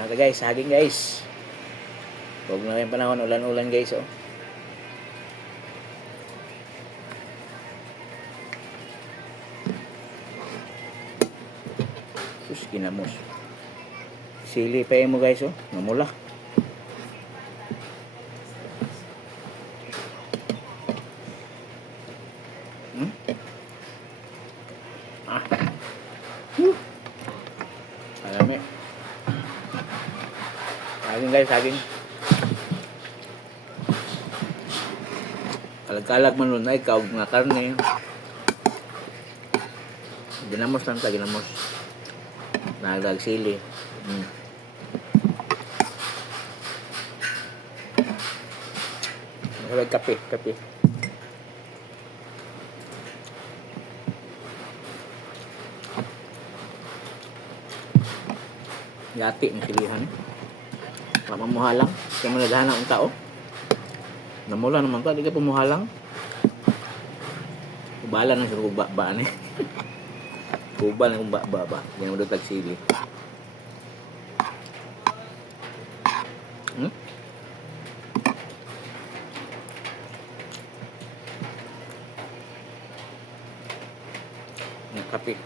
Ito guys, saging guys. Huwag na rin panahon, ulan-ulan guys oh. Sus, kinamos. Sili pa mo guys oh, namula. Alami. Saging guys, saging. Kalag-kalag man nun ay kaog nga karne. Ginamos lang ta, ginamos. Nagdag sili. Kape, kape. Yati ng silihan. Mamuhalang. Kaya managhahanap ang tao. Namula naman ka, di ka pumuhalang. Kubala na sa kubaba ni. Kubala na kubaba. Yan mo doon tagsili. Yung kape.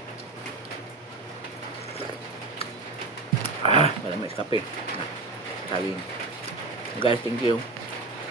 Malamig kape. Saging. Guys, thank you.